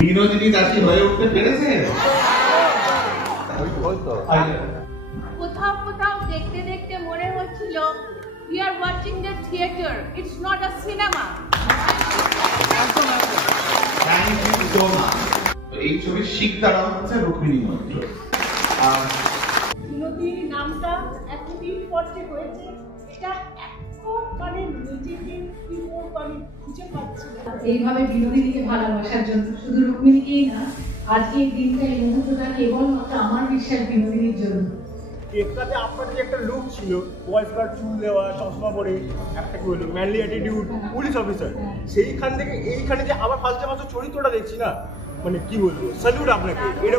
বিনোদিনী দাসী হয়ে উঠতে পেরেছে। কোথাও কোথাও দেখতে দেখতে মনে হচ্ছিল we are watching the theater, it's not a cinema. Thank you so much. এই ছবির শিকদারা হচ্ছে রুক্মিণী মৈত্র। বিনোদিনী নামটা এতদিন পর যে হয়েছে, এটা এখন মানে নিজেকে কি বলবো আমি খুঁজে পাচ্ছি না। এইভাবে বিনোদিনীকে ভালোবাসার জন্য শুধু রুক্মিণীকেই না, আজকে এই দিনটা এই মুহূর্তটা কেবলমাত্র আমার বিশ্বাস বিনোদিনীর জন্য। একটাতে আপনার যে একটা লুক ছিল, বয়েজ কাট চুল দেওয়া, চশমা পরে, একটা কি বলবো ম্যানলি অ্যাটিটিউড, পুলিশ অফিসার, সেইখান থেকে এইখানে যে আবার ফার্স্টে মাত্র চরিত্রটা দেখছি না, মানে কি বলবো, স্যালুট আপনাকে। এটা